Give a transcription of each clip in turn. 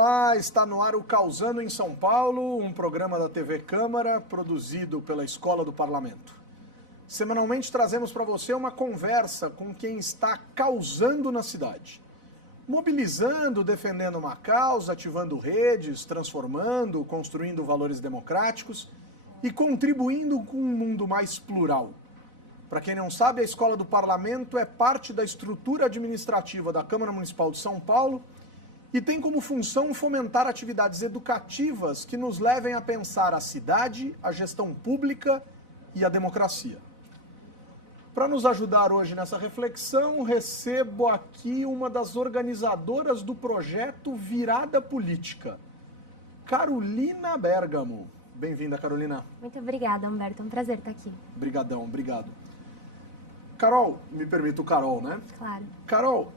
Olá, está no ar o Causando em São Paulo, um programa da TV Câmara, produzido pela Escola do Parlamento. Semanalmente trazemos para você uma conversa com quem está causando na cidade. Mobilizando, defendendo uma causa, ativando redes, transformando, construindo valores democráticos e contribuindo com um mundo mais plural. Para quem não sabe, a Escola do Parlamento é parte da estrutura administrativa da Câmara Municipal de São Paulo e tem como função fomentar atividades educativas que nos levem a pensar a cidade, a gestão pública e a democracia. Para nos ajudar hoje nessa reflexão, recebo aqui uma das organizadoras do projeto Virada Política, Carolina Bergamo. Bem-vinda, Carolina. Muito obrigada, Humberto. É um prazer estar aqui. Obrigadão, obrigado. Carol, me permito Carol, né? Claro. Carol,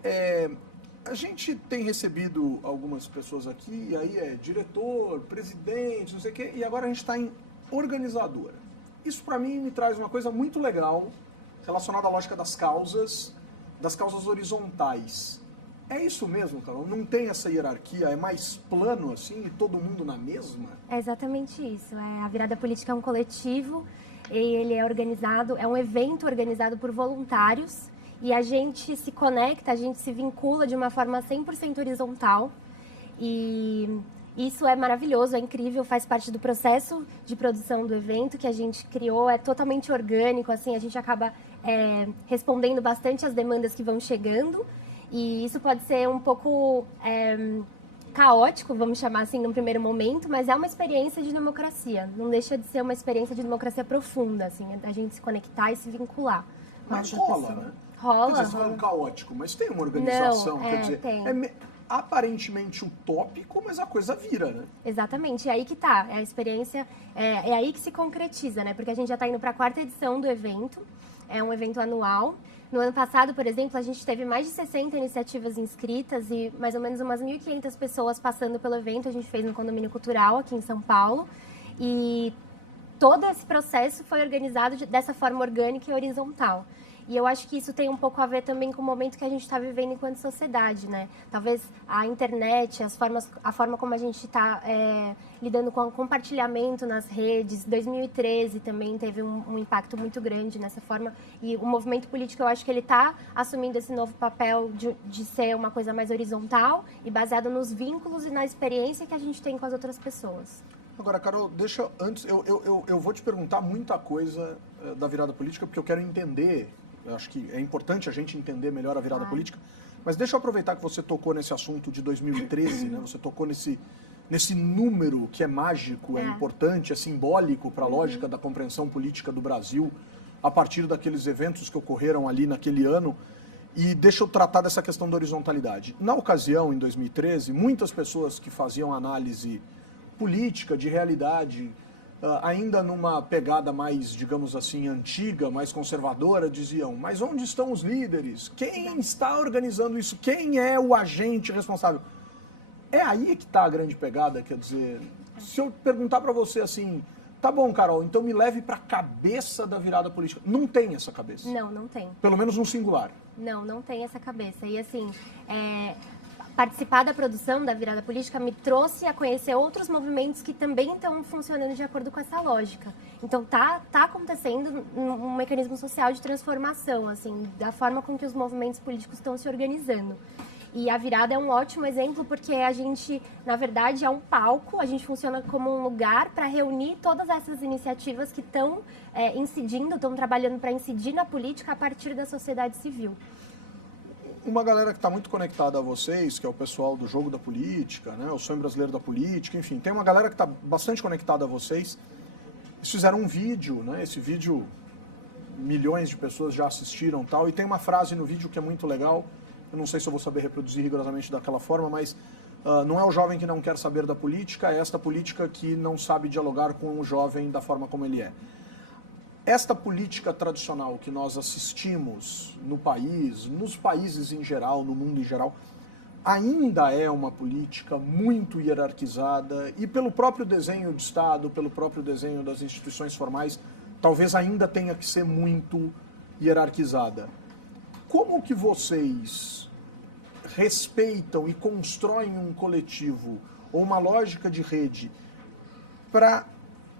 a gente tem recebido algumas pessoas aqui, e aí é diretor, presidente, não sei o quê, e agora a gente está em organizadora. Isso para mim me traz uma coisa muito legal relacionada à lógica das causas horizontais. É isso mesmo, Carol? Não tem essa hierarquia? É mais plano assim e todo mundo na mesma? É exatamente isso. A Virada Política é um coletivo e ele é organizado, é um evento organizado por voluntários. E a gente se conecta, a gente se vincula de uma forma 100% horizontal. E isso é maravilhoso, é incrível, faz parte do processo de produção do evento que a gente criou. É totalmente orgânico, assim, a gente acaba respondendo bastante às demandas que vão chegando. E isso pode ser um pouco caótico, vamos chamar assim, num primeiro momento, mas é uma experiência de democracia. Não deixa de ser uma experiência de democracia profunda, assim, a gente se conectar e se vincular. Mas rola, né? Rola. Quer dizer, você fala um caótico, mas tem uma organização, Não, quer dizer, tem. Aparentemente utópico, mas a coisa vira, né? Exatamente, é aí que tá, é a experiência, é aí que se concretiza, né? Porque a gente já está indo para a 4ª edição do evento, é um evento anual. No ano passado, por exemplo, a gente teve mais de 60 iniciativas inscritas e mais ou menos umas 1.500 pessoas passando pelo evento. A gente fez no Condomínio Cultural aqui em São Paulo e todo esse processo foi organizado dessa forma orgânica e horizontal. E eu acho que isso tem um pouco a ver também com o momento que a gente está vivendo enquanto sociedade, né? Talvez a internet, a forma como a gente está lidando com o compartilhamento nas redes. 2013 também teve um impacto muito grande nessa forma. E o movimento político, eu acho que ele está assumindo esse novo papel de ser uma coisa mais horizontal e baseado nos vínculos e na experiência que a gente tem com as outras pessoas. Agora, Carol, deixa antes, eu vou te perguntar muita coisa da virada política, porque eu quero entender. Eu acho que é importante a gente entender melhor a virada política, mas deixa eu aproveitar que você tocou nesse assunto de 2013, né? Você tocou nesse número que é mágico, é importante, é simbólico para a lógica da compreensão política do Brasil, a partir daqueles eventos que ocorreram ali naquele ano. E deixa eu tratar dessa questão da horizontalidade. Na ocasião, em 2013, muitas pessoas que faziam análise política, de realidade, ainda numa pegada mais, digamos assim, antiga, mais conservadora, diziam, mas onde estão os líderes? Quem está organizando isso? Quem é o agente responsável? É aí que está a grande pegada, quer dizer, se eu perguntar para você assim, tá bom, Carol, então me leve para a cabeça da virada política. Não tem essa cabeça. Não tem. Pelo menos no singular. Não tem essa cabeça. E assim, participar da produção da virada política me trouxe a conhecer outros movimentos que também estão funcionando de acordo com essa lógica. Então tá acontecendo um mecanismo social de transformação, assim, da forma com que os movimentos políticos estão se organizando. E a virada é um ótimo exemplo porque a gente, na verdade, é um palco, a gente funciona como um lugar para reunir todas essas iniciativas que estão estão trabalhando para incidir na política a partir da sociedade civil. Uma galera que está muito conectada a vocês, que é o pessoal do Jogo da Política, né, o Sonho Brasileiro da Política, enfim, tem uma galera que está bastante conectada a vocês. Eles fizeram um vídeo, né, esse vídeo milhões de pessoas já assistiram tal, e tem uma frase no vídeo que é muito legal, eu não sei se eu vou saber reproduzir rigorosamente daquela forma, mas não é o jovem que não quer saber da política, é esta política que não sabe dialogar com o jovem da forma como ele é. Esta política tradicional que nós assistimos no país, nos países em geral, no mundo em geral, ainda é uma política muito hierarquizada e pelo próprio desenho de Estado, pelo próprio desenho das instituições formais, talvez ainda tenha que ser muito hierarquizada. Como que vocês respeitam e constroem um coletivo ou uma lógica de rede para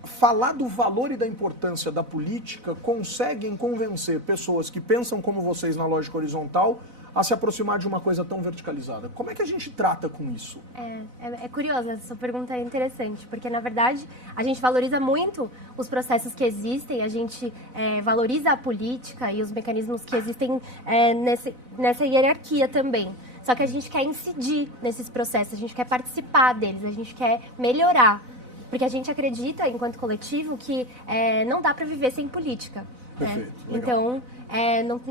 falar do valor e da importância da política, conseguem convencer pessoas que pensam como vocês na lógica horizontal a se aproximar de uma coisa tão verticalizada? Como é que a gente trata com isso? É curiosa, essa pergunta é interessante, porque, na verdade, a gente valoriza muito os processos que existem, a gente valoriza a política e os mecanismos que existem nessa hierarquia também. Só que a gente quer incidir nesses processos, a gente quer participar deles, a gente quer melhorar. Porque a gente acredita, enquanto coletivo, que não dá para viver sem política. Perfeito, Então,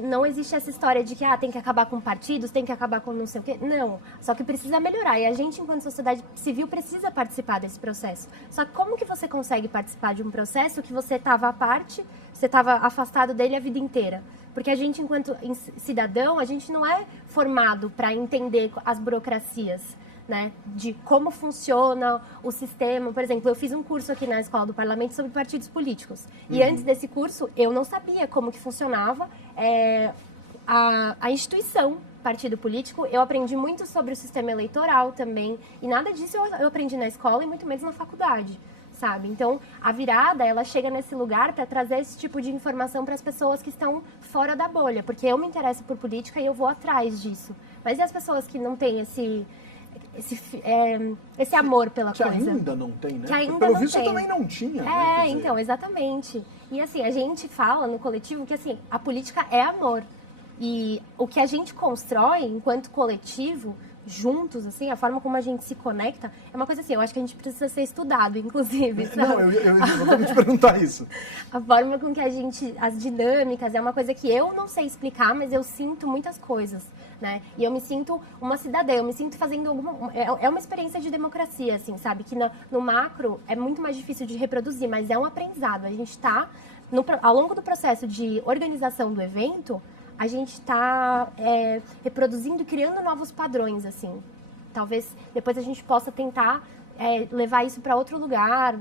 não existe essa história de que tem que acabar com partidos, tem que acabar com não sei o quê. Não, só que precisa melhorar. E a gente, enquanto sociedade civil, precisa participar desse processo. Só que como que você consegue participar de um processo que você estava à parte, você estava afastado dele a vida inteira? Porque a gente, enquanto cidadão, a gente não é formado para entender as burocracias, né, de como funciona o sistema. Por exemplo, eu fiz um curso aqui na Escola do Parlamento sobre partidos políticos. E antes desse curso, eu não sabia como que funcionava a instituição partido político. Eu aprendi muito sobre o sistema eleitoral também. E nada disso eu aprendi na escola e muito menos na faculdade, sabe? Então, a virada, ela chega nesse lugar para trazer esse tipo de informação para as pessoas que estão fora da bolha. Porque eu me interesso por política e eu vou atrás disso. Mas e as pessoas que não têm esse amor pela que coisa? Que ainda não tem, né? Que ainda Pelo não visto tem. Você também não tinha, né? Então, exatamente. E assim, a gente fala no coletivo que assim, a política é amor. E o que a gente constrói enquanto coletivo, juntos, assim, a forma como a gente se conecta, é uma coisa assim, eu acho que a gente precisa ser estudado, inclusive, sabe? Não, eu ia te perguntar isso. A forma com que as dinâmicas, é uma coisa que eu não sei explicar, mas eu sinto muitas coisas, né? E eu me sinto uma cidadã, eu me sinto fazendo é uma experiência de democracia, assim, sabe? Que no macro é muito mais difícil de reproduzir, mas é um aprendizado. A gente está, ao longo do processo de organização do evento, a gente está reproduzindo e criando novos padrões, assim. Talvez depois a gente possa tentar levar isso para outro lugar.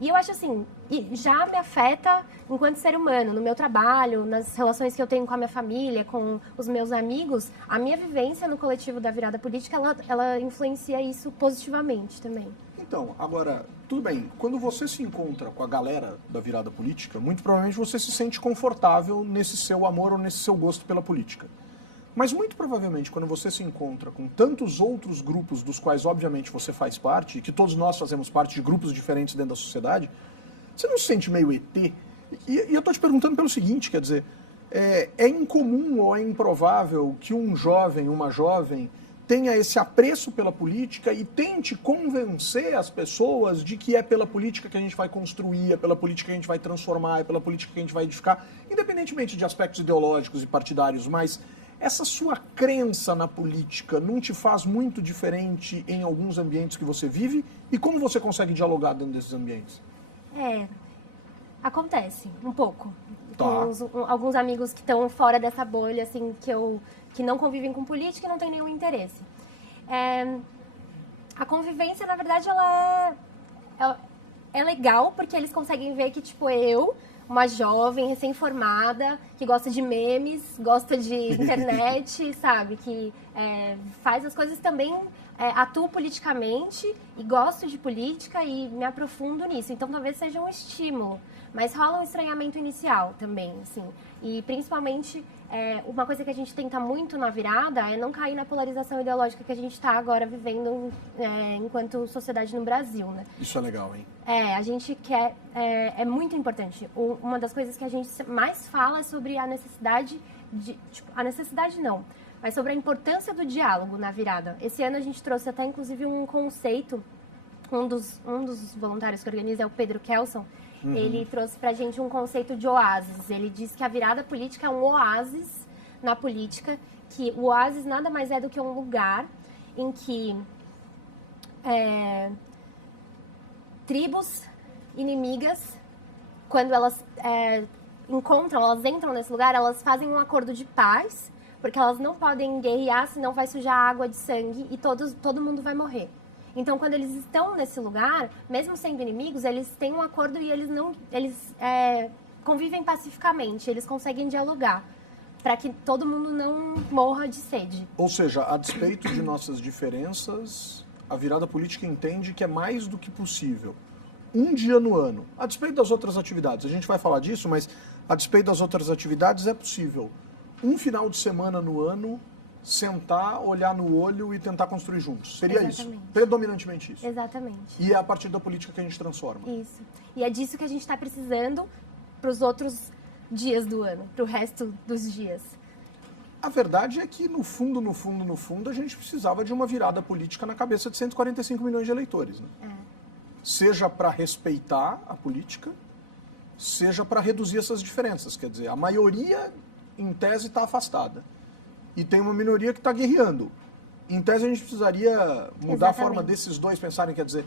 E eu acho assim, já me afeta enquanto ser humano, no meu trabalho, nas relações que eu tenho com a minha família, com os meus amigos. A minha vivência no coletivo da Virada Política, ela influencia isso positivamente também. Então, agora, tudo bem, quando você se encontra com a galera da Virada Política, muito provavelmente você se sente confortável nesse seu amor ou nesse seu gosto pela política. Mas muito provavelmente, quando você se encontra com tantos outros grupos dos quais, obviamente, você faz parte, e que todos nós fazemos parte de grupos diferentes dentro da sociedade, você não se sente meio ET? E eu estou te perguntando pelo seguinte, quer dizer, é incomum ou é improvável que um jovem, uma jovem, tenha esse apreço pela política e tente convencer as pessoas de que é pela política que a gente vai construir, é pela política que a gente vai transformar, é pela política que a gente vai edificar, independentemente de aspectos ideológicos e partidários, mas essa sua crença na política não te faz muito diferente em alguns ambientes que você vive? E como você consegue dialogar dentro desses ambientes? Acontece, um pouco. Tá. Tem alguns amigos que estão fora dessa bolha, assim, que não convivem com política e não têm nenhum interesse. A convivência, na verdade, ela é legal, porque eles conseguem ver que, tipo, eu, uma jovem recém-formada, que gosta de memes, gosta de internet, sabe? Que faz as coisas também, atuo politicamente e gosto de política e me aprofundo nisso. Então, talvez seja um estímulo. Mas rola um estranhamento inicial também, assim. E, principalmente, uma coisa que a gente tenta muito na virada é não cair na polarização ideológica que a gente está agora vivendo enquanto sociedade no Brasil, né? Isso é legal, hein? A gente quer... É muito importante. Uma das coisas que a gente mais fala é sobre a necessidade de... Tipo, a necessidade não, mas sobre a importância do diálogo na virada. Esse ano a gente trouxe até, inclusive, um conceito. Um dos voluntários que organiza é o Pedro Kelson. Ele trouxe pra gente um conceito de oásis. Ele diz que a virada política é um oásis na política, que o oásis nada mais é do que um lugar em que tribos inimigas, quando elas elas entram nesse lugar, elas fazem um acordo de paz, porque elas não podem guerrear, senão vai sujar água de sangue e todo mundo vai morrer. Então, quando eles estão nesse lugar, mesmo sendo inimigos, eles têm um acordo e eles convivem pacificamente, eles conseguem dialogar. para que todo mundo não morra de sede. Ou seja, a despeito de nossas diferenças, a virada política entende que é mais do que possível. Um dia no ano, a despeito das outras atividades, a gente vai falar disso, mas a despeito das outras atividades é possível. Um final de semana no ano, sentar, olhar no olho e tentar construir juntos. Seria Exatamente. isso. Predominantemente isso. Exatamente. E é a partir da política que a gente transforma. Isso. E é disso que a gente está precisando para os outros dias do ano, para o resto dos dias. A verdade é que, no fundo, a gente precisava de uma virada política na cabeça de 145 milhões de eleitores. Né? Seja para respeitar a política, seja para reduzir essas diferenças. Quer dizer, a maioria, em tese, está afastada. E tem uma minoria que está guerreando. Em tese, a gente precisaria mudar a forma desses dois pensarem. Quer dizer,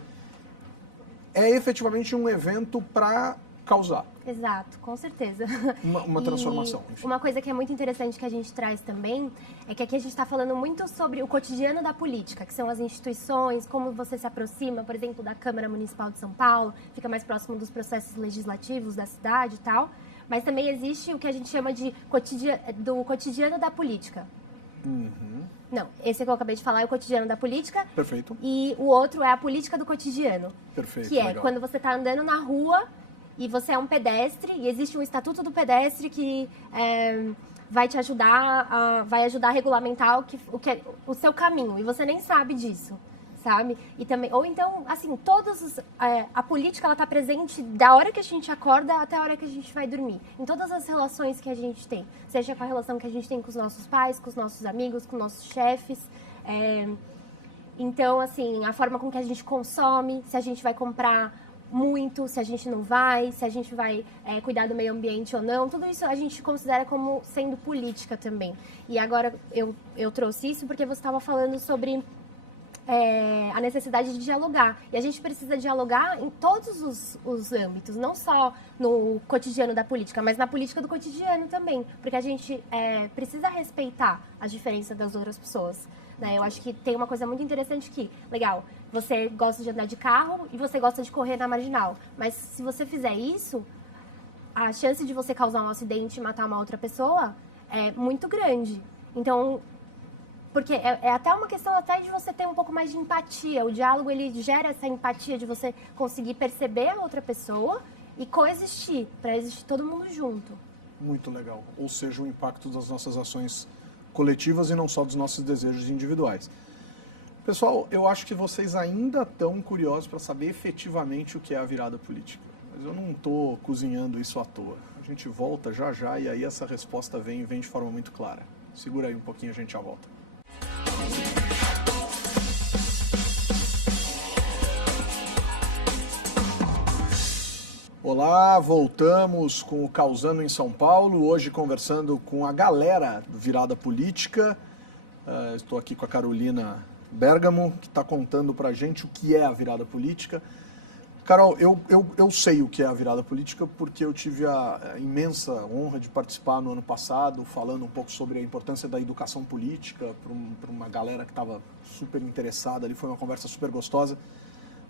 é efetivamente um evento para causar. Exato, com certeza. Uma transformação. Enfim. Uma coisa que é muito interessante que a gente traz também é que aqui a gente está falando muito sobre o cotidiano da política, que são as instituições, como você se aproxima, por exemplo, da Câmara Municipal de São Paulo, fica mais próximo dos processos legislativos da cidade e tal. Mas também existe o que a gente chama de do cotidiano da política. Não, esse que eu acabei de falar é o cotidiano da política. Perfeito. E o outro é a política do cotidiano. Perfeito. Que é legal. quando você está andando na rua e você é um pedestre, e existe um estatuto do pedestre que vai te ajudar, vai ajudar a regulamentar o seu caminho, e você nem sabe disso, sabe? E também, ou então, assim, a política ela está presente da hora que a gente acorda até a hora que a gente vai dormir, em todas as relações que a gente tem, seja com a relação que a gente tem com os nossos pais, com os nossos amigos, com os nossos chefes. Então, assim, a forma com que a gente consome, se a gente vai comprar muito, se a gente não vai, se a gente vai cuidar do meio ambiente ou não, tudo isso a gente considera como sendo política também. E agora eu trouxe isso porque você estava falando sobre a necessidade de dialogar. E a gente precisa dialogar em todos os âmbitos, não só no cotidiano da política, mas na política do cotidiano também, porque a gente precisa respeitar as diferenças das outras pessoas. Né? Eu acho que tem uma coisa muito interessante que, legal, você gosta de andar de carro e você gosta de correr na marginal. Mas se você fizer isso, a chance de você causar um acidente e matar uma outra pessoa é muito grande. Então, porque é até uma questão até de você ter um pouco mais de empatia. O diálogo, ele gera essa empatia de você conseguir perceber a outra pessoa e coexistir, para existir todo mundo junto. Muito legal. Ou seja, o impacto das nossas ações coletivas e não só dos nossos desejos individuais. Pessoal, eu acho que vocês ainda estão curiosos para saber efetivamente o que é a virada política. Mas eu não estou cozinhando isso à toa. A gente volta já já e aí essa resposta vem de forma muito clara. Segura aí um pouquinho, a gente já volta. Olá, voltamos com o Causando em São Paulo, hoje conversando com a galera do Virada Política. Estou aqui com a Carolina Bergamo, que está contando pra gente o que é a virada política. Carol, eu sei o que é a virada política porque eu tive a imensa honra de participar no ano passado, falando um pouco sobre a importância da educação política para uma galera que estava super interessada ali, foi uma conversa super gostosa.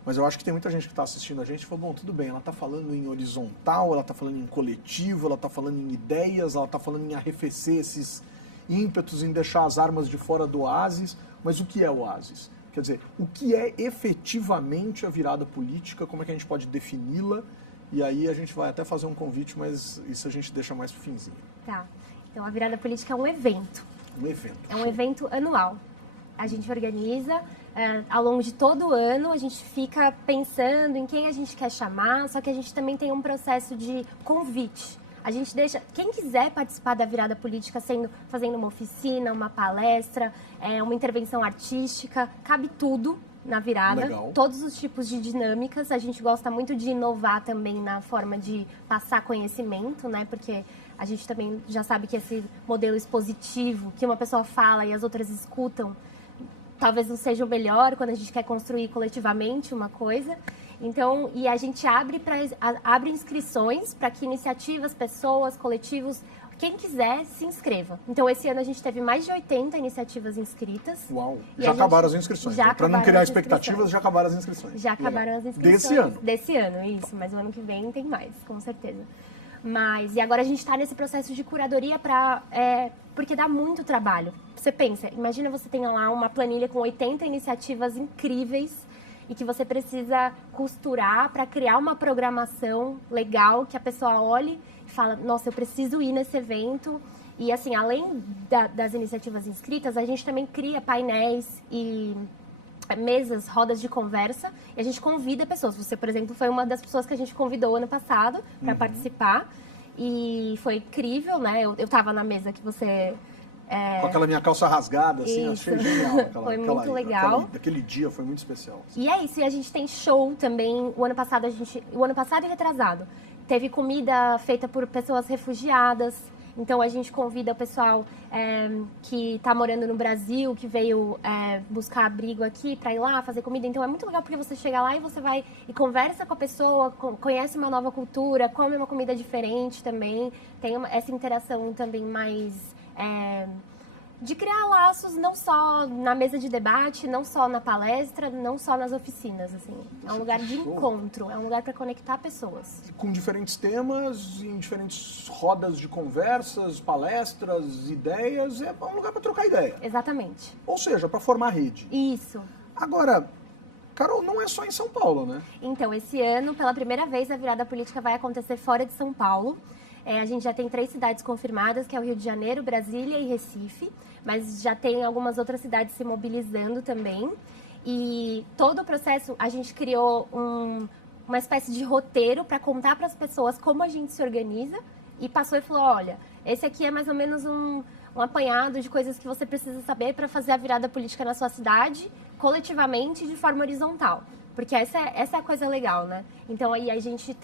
Mas eu acho que tem muita gente que está assistindo a gente e falou, bom, tudo bem, ela está falando em horizontal, ela está falando em coletivo, ela está falando em ideias, ela está falando em arrefecer esses ímpetos, em deixar as armas de fora do oásis, mas o que é o oásis? Quer dizer, o que é efetivamente a virada política, como é que a gente pode defini-la? E aí a gente vai até fazer um convite, mas isso a gente deixa mais pro finzinho. Tá, então a virada política é um evento. Um evento. É um evento anual. A gente organiza... ao longo de todo o ano, a gente fica pensando em quem a gente quer chamar, só que a gente também tem um processo de convite. A gente deixa, quem quiser participar da virada política, fazendo uma oficina, uma palestra, uma intervenção artística, cabe tudo na virada. Legal. Todos os tipos de dinâmicas. A gente gosta muito de inovar também na forma de passar conhecimento, né? Porque a gente também já sabe que esse modelo expositivo, que uma pessoa fala e as outras escutam, talvez não seja o melhor quando a gente quer construir coletivamente uma coisa. Então, e a gente abre inscrições para que iniciativas, pessoas, coletivos, quem quiser se inscreva. Então, esse ano a gente teve mais de 80 iniciativas inscritas. Uau! Já acabaram as inscrições. Para não criar expectativas, já acabaram as inscrições. Já acabaram as inscrições. Desse ano? Desse ano, isso. Mas o ano que vem tem mais, com certeza. E agora a gente está nesse processo de curadoria porque dá muito trabalho. Você pensa, imagina você tem lá uma planilha com 80 iniciativas incríveis e que você precisa costurar para criar uma programação legal que a pessoa olhe e fala, nossa, eu preciso ir nesse evento. E assim, além das iniciativas inscritas, a gente também cria painéis e mesas, rodas de conversa, e a gente convida pessoas. Você, por exemplo, foi uma das pessoas que a gente convidou ano passado para participar, e foi incrível, né? Eu tava na mesa que você... Com aquela minha calça rasgada, assim, Isso. achei genial. Foi muito legal. Aquele dia foi muito especial. E é isso, e a gente tem show também. O ano passado e retrasado, teve comida feita por pessoas refugiadas. Então, a gente convida o pessoal que está morando no Brasil, que veio buscar abrigo aqui, para ir lá fazer comida. Então, é muito legal porque você chega lá e você vai e conversa com a pessoa, conhece uma nova cultura, come uma comida diferente também. Tem essa interação também mais... de criar laços não só na mesa de debate, não só na palestra, não só nas oficinas, assim. É um lugar de encontro, é um lugar para conectar pessoas. Com diferentes temas, em diferentes rodas de conversas, palestras, ideias, é um lugar para trocar ideia. Exatamente. Ou seja, para formar rede. Isso. Agora, Carol, não é só em São Paulo, né? Então, esse ano, pela primeira vez, a virada política vai acontecer fora de São Paulo. A gente já tem 3 cidades confirmadas, que é o Rio de Janeiro, Brasília e Recife, mas já tem algumas outras cidades se mobilizando também. E todo o processo, a gente criou uma espécie de roteiro para contar para as pessoas como a gente se organiza e passou e falou, olha, esse aqui é mais ou menos um apanhado de coisas que você precisa saber para fazer a virada política na sua cidade, coletivamente, de forma horizontal. Porque essa é a coisa legal, né? Então, aí a gente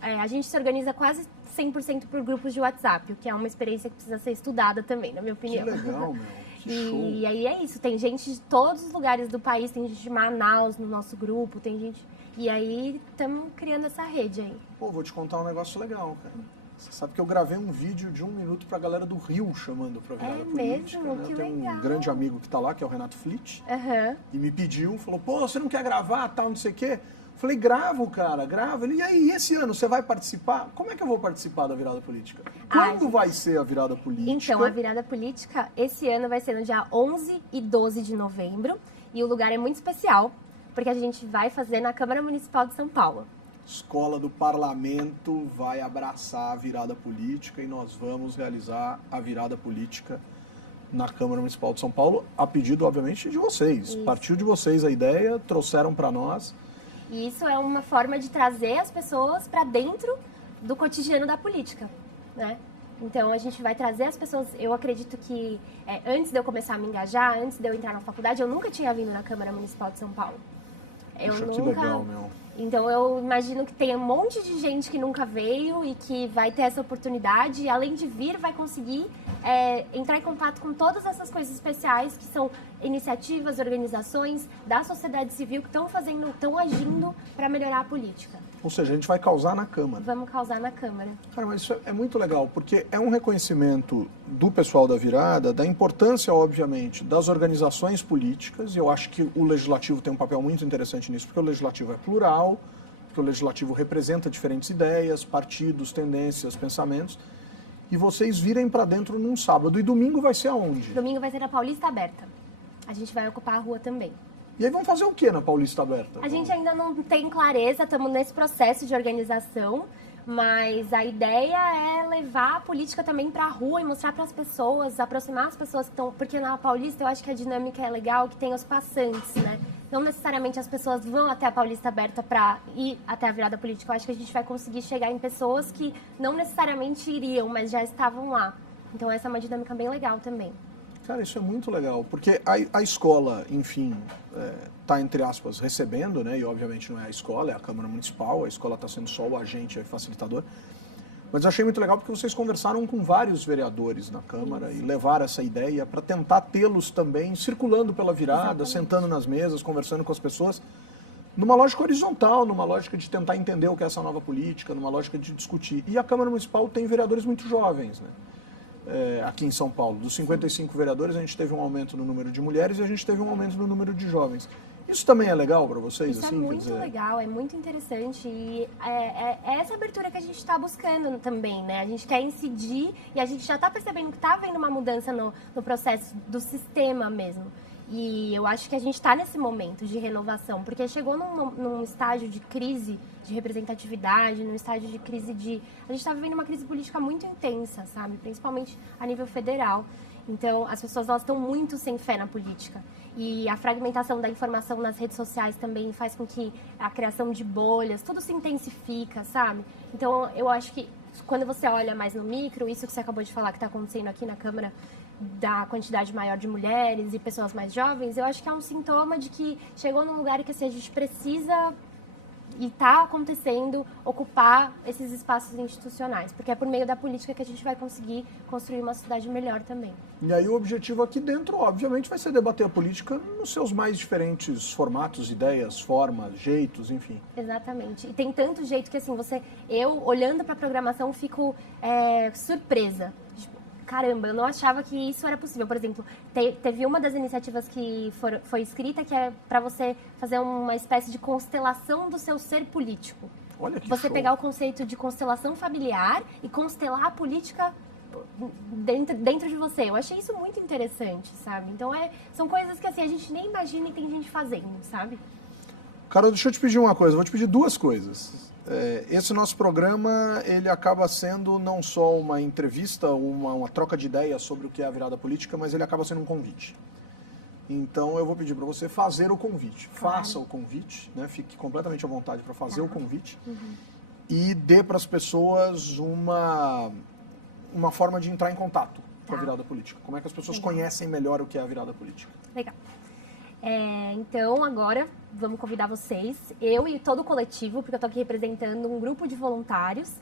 a gente se organiza quase 100% por grupos de WhatsApp, o que é uma experiência que precisa ser estudada também, na minha opinião. Que legal, meu. Que show. E aí é isso, tem gente de todos os lugares do país, tem gente de Manaus no nosso grupo, tem gente... E aí estamos criando essa rede aí. Pô, vou te contar um negócio legal, cara. Você sabe que eu gravei um vídeo de 1 minuto pra galera do Rio chamando pra virada política. Mesmo? Né? Que eu tenho legal. um grande amigo que tá lá, que é o Renato Flitt, Uhum. e me pediu, falou, pô, você não quer gravar, tal, não sei o quê? Falei, gravo, cara, gravo. Ele, e aí, esse ano, você vai participar? Como é que eu vou participar da virada política? Quando vai ser a virada política? Então, a virada política, esse ano vai ser no dia 11 e 12 de novembro. E o lugar é muito especial, porque a gente vai fazer na Câmara Municipal de São Paulo. Escola do Parlamento vai abraçar a virada política e nós vamos realizar a virada política na Câmara Municipal de São Paulo, a pedido, obviamente, de vocês. Isso. Partiu de vocês a ideia, trouxeram para nós. E isso é uma forma de trazer as pessoas para dentro do cotidiano da política, né? Então, a gente vai trazer as pessoas... Eu acredito que antes de eu começar a me engajar, antes de eu entrar na faculdade, eu nunca tinha vindo na Câmara Municipal de São Paulo. Puxa, que legal, meu. Então, eu imagino que tem um monte de gente que nunca veio e que vai ter essa oportunidade e, além de vir, vai conseguir entrar em contato com todas essas coisas especiais que são iniciativas, organizações da sociedade civil que estão agindo para melhorar a política. Ou seja, a gente vai causar na Câmara. Vamos causar na Câmara. Cara, mas isso é muito legal, porque é um reconhecimento do pessoal da virada, da importância, obviamente, das organizações políticas, e eu acho que o Legislativo tem um papel muito interessante nisso, porque o Legislativo é plural, porque o Legislativo representa diferentes ideias, partidos, tendências, pensamentos, e vocês virem para dentro num sábado. E domingo vai ser aonde? Domingo vai ser na Paulista Aberta. A gente vai ocupar a rua também. E aí vamos fazer o que na Paulista Aberta? A gente ainda não tem clareza, estamos nesse processo de organização, mas a ideia é levar a política também para a rua e mostrar para as pessoas, aproximar as pessoas que estão... Porque na Paulista eu acho que a dinâmica é legal, que tem os passantes, né? Não necessariamente as pessoas vão até a Paulista Aberta para ir até a virada política. Eu acho que a gente vai conseguir chegar em pessoas que não necessariamente iriam, mas já estavam lá. Então essa é uma dinâmica bem legal também. Cara, isso é muito legal, porque a escola, enfim, está, entre aspas, recebendo, né? E obviamente não é a escola, é a Câmara Municipal, a escola está sendo só o agente facilitador. Mas eu achei muito legal porque vocês conversaram com vários vereadores na Câmara e levaram essa ideia para tentar tê-los também circulando pela virada, Exatamente. Sentando nas mesas, conversando com as pessoas, numa lógica horizontal, numa lógica de tentar entender o que é essa nova política, numa lógica de discutir. E a Câmara Municipal tem vereadores muito jovens, né? Aqui em São Paulo. Dos 55 vereadores, a gente teve um aumento no número de mulheres e a gente teve um aumento no número de jovens. Isso também é legal para vocês? Isso assim, é muito legal, é muito interessante e é essa abertura que a gente está buscando também, né? A gente quer incidir e a gente já está percebendo que está havendo uma mudança no processo do sistema mesmo. E eu acho que a gente está nesse momento de renovação, porque chegou num estágio de crise de representatividade, num estágio de crise de... A gente está vivendo uma crise política muito intensa, sabe? Principalmente a nível federal. Então, as pessoas estão muito sem fé na política. E a fragmentação da informação nas redes sociais também faz com que a criação de bolhas, tudo se intensifica, sabe? Então, eu acho que quando você olha mais no micro, isso que você acabou de falar que está acontecendo aqui na Câmara, da quantidade maior de mulheres e pessoas mais jovens, eu acho que é um sintoma de que chegou num lugar que assim, a gente precisa... E está acontecendo ocupar esses espaços institucionais, porque é por meio da política que a gente vai conseguir construir uma sociedade melhor também. E aí o objetivo aqui dentro, obviamente, vai ser debater a política nos seus mais diferentes formatos, ideias, formas, jeitos, enfim. Exatamente. E tem tanto jeito que, assim, eu olhando para a programação, fico surpresa. Caramba, eu não achava que isso era possível. Por exemplo, teve uma das iniciativas que foi escrita que é para você fazer uma espécie de constelação do seu ser político. Olha que você show. pegar o conceito de constelação familiar e constelar a política dentro de você. Eu achei isso muito interessante, sabe? Então, são coisas que assim, a gente nem imagina e tem gente fazendo, sabe? Carol, deixa eu te pedir uma coisa. Vou te pedir duas coisas. Esse nosso programa, ele acaba sendo não só uma entrevista, uma troca de ideias sobre o que é a virada política, mas ele acaba sendo um convite. Então eu vou pedir para você fazer o convite. Claro. Faça o convite, né? Fique completamente à vontade para fazer o convite. Uhum. E dê para as pessoas uma forma de entrar em contato com a virada política. Como é que as pessoas conhecem melhor o que é a virada política? Legal. Então, agora, vamos convidar vocês, eu e todo o coletivo, porque eu estou aqui representando um grupo de voluntários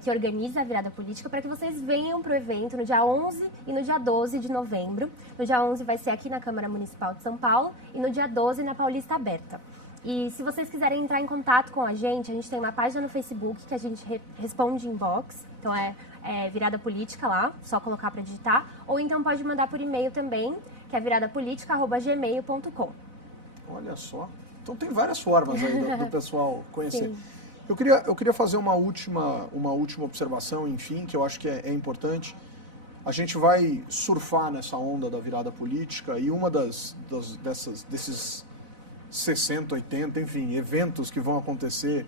que organiza a virada política, para que vocês venham para o evento no dia 11 e no dia 12 de novembro. No dia 11 vai ser aqui na Câmara Municipal de São Paulo e no dia 12 na Paulista Aberta. E se vocês quiserem entrar em contato com a gente tem uma página no Facebook que a gente responde inbox, então Virada Política lá, só colocar para digitar, ou então pode mandar por e-mail também, que é viradapolitica@gmail.com. Olha só. Então tem várias formas aí do pessoal conhecer. Sim. Eu queria fazer uma última observação, enfim, que eu acho que é importante. A gente vai surfar nessa onda da virada política e uma desses 60, 80, enfim, eventos que vão acontecer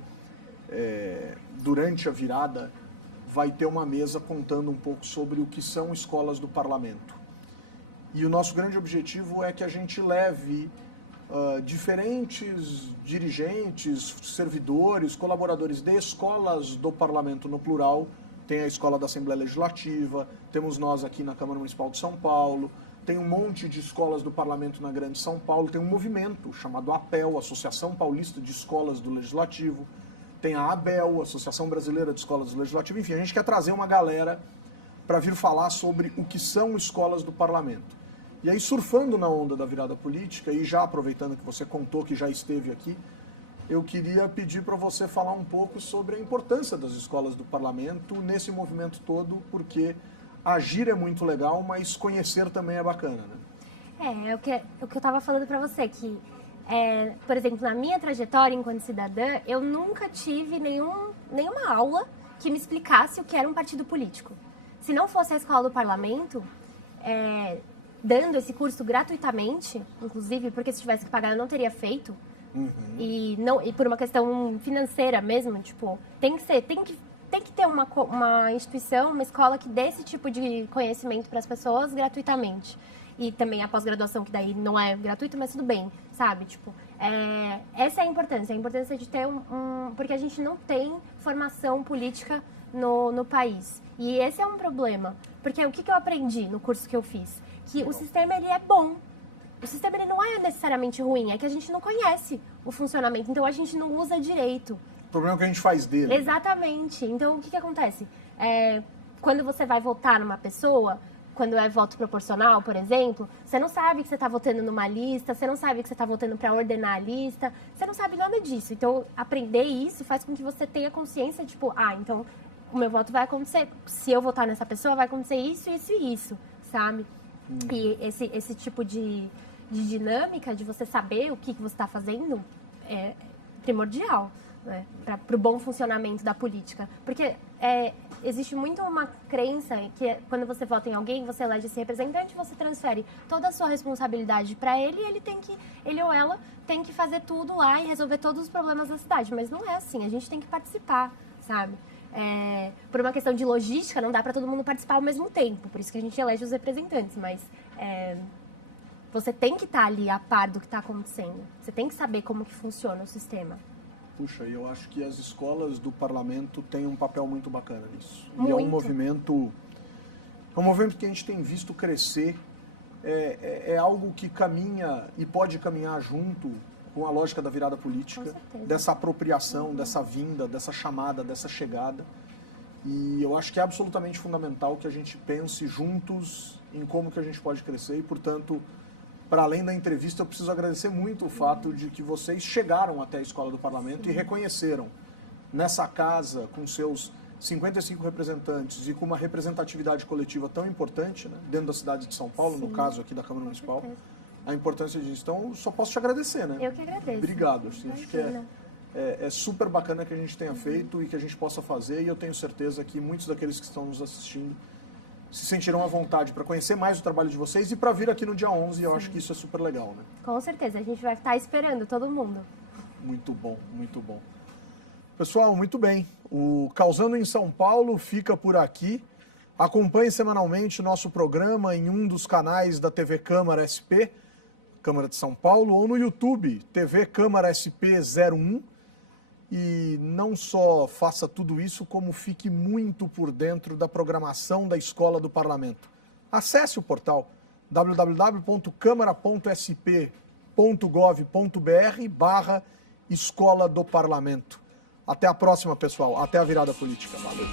durante a virada, vai ter uma mesa contando um pouco sobre o que são escolas do parlamento. E o nosso grande objetivo é que a gente leve diferentes dirigentes, servidores, colaboradores de escolas do parlamento no plural. Tem a escola da Assembleia Legislativa, temos nós aqui na Câmara Municipal de São Paulo, tem um monte de escolas do parlamento na Grande São Paulo, tem um movimento chamado APEL, Associação Paulista de Escolas do Legislativo, tem a ABEL, Associação Brasileira de Escolas do Legislativo, enfim, a gente quer trazer uma galera para vir falar sobre o que são escolas do parlamento. E aí, surfando na onda da virada política, e já aproveitando que você contou que já esteve aqui, eu queria pedir para você falar um pouco sobre a importância das escolas do parlamento nesse movimento todo, porque agir é muito legal, mas conhecer também é bacana, né? O que eu estava falando para você, que, por exemplo, na minha trajetória enquanto cidadã, eu nunca tive nenhuma aula que me explicasse o que era um partido político. Se não fosse a escola do parlamento, dando esse curso gratuitamente, inclusive, porque se tivesse que pagar eu não teria feito, e por uma questão financeira mesmo, tipo, tem que ter uma instituição, uma escola que dê esse tipo de conhecimento para as pessoas gratuitamente. E também a pós-graduação, que daí não é gratuito, mas tudo bem, sabe? Tipo, essa é a importância de ter porque a gente não tem formação política no país. E esse é um problema, porque o que eu aprendi no curso que eu fiz? Que o sistema, ele é bom. O sistema, ele não é necessariamente ruim, é que a gente não conhece o funcionamento, então a gente não usa direito. O problema é que a gente faz dele. Exatamente. Então, o que acontece? Quando você vai votar numa pessoa, quando é voto proporcional, por exemplo, você não sabe que você está votando numa lista, você não sabe que você está votando para ordenar a lista, você não sabe nada disso. Então, aprender isso faz com que você tenha consciência, tipo, então o meu voto vai acontecer, se eu votar nessa pessoa, vai acontecer isso, isso e isso, sabe? E esse tipo de de dinâmica, de você saber o que você está fazendo, é primordial, né, para o bom funcionamento da política. Porque existe muito uma crença que quando você vota em alguém, você elege esse representante, você transfere toda a sua responsabilidade para ele e ele ou ela tem que fazer tudo lá e resolver todos os problemas da cidade. Mas não é assim, a gente tem que participar, sabe? Por uma questão de logística, não dá para todo mundo participar ao mesmo tempo, por isso que a gente elege os representantes, mas você tem que estar ali a par do que está acontecendo, você tem que saber como que funciona o sistema. Puxa, eu acho que as escolas do parlamento têm um papel muito bacana nisso. Muito. E é um movimento que a gente tem visto crescer, é algo que caminha e pode caminhar junto com a lógica da virada política, dessa apropriação, dessa vinda, dessa chamada, dessa chegada. E eu acho que é absolutamente fundamental que a gente pense juntos em como que a gente pode crescer e, portanto, para além da entrevista, eu preciso agradecer muito o fato de que vocês chegaram até a Escola do Parlamento e reconheceram nessa casa, com seus 55 representantes e com uma representatividade coletiva tão importante, né, dentro da cidade de São Paulo, no caso aqui da Câmara Municipal, a importância disso. Então, eu só posso te agradecer, né? Eu que agradeço. Obrigado. Assim, acho que é super bacana que a gente tenha feito e que a gente possa fazer, e eu tenho certeza que muitos daqueles que estão nos assistindo se sentirão à vontade para conhecer mais o trabalho de vocês e para vir aqui no dia 11, eu acho que isso é super legal, né? Com certeza, a gente vai estar esperando todo mundo. Muito bom, muito bom. Pessoal, muito bem. O Causando em São Paulo fica por aqui. Acompanhe semanalmente o nosso programa em um dos canais da TV Câmara SP, Câmara de São Paulo, ou no YouTube, TV Câmara SP 01. E não só faça tudo isso, como fique muito por dentro da programação da Escola do Parlamento. Acesse o portal www.câmara.sp.gov.br/Escola do Parlamento. Até a próxima, pessoal. Até a virada política. Valeu.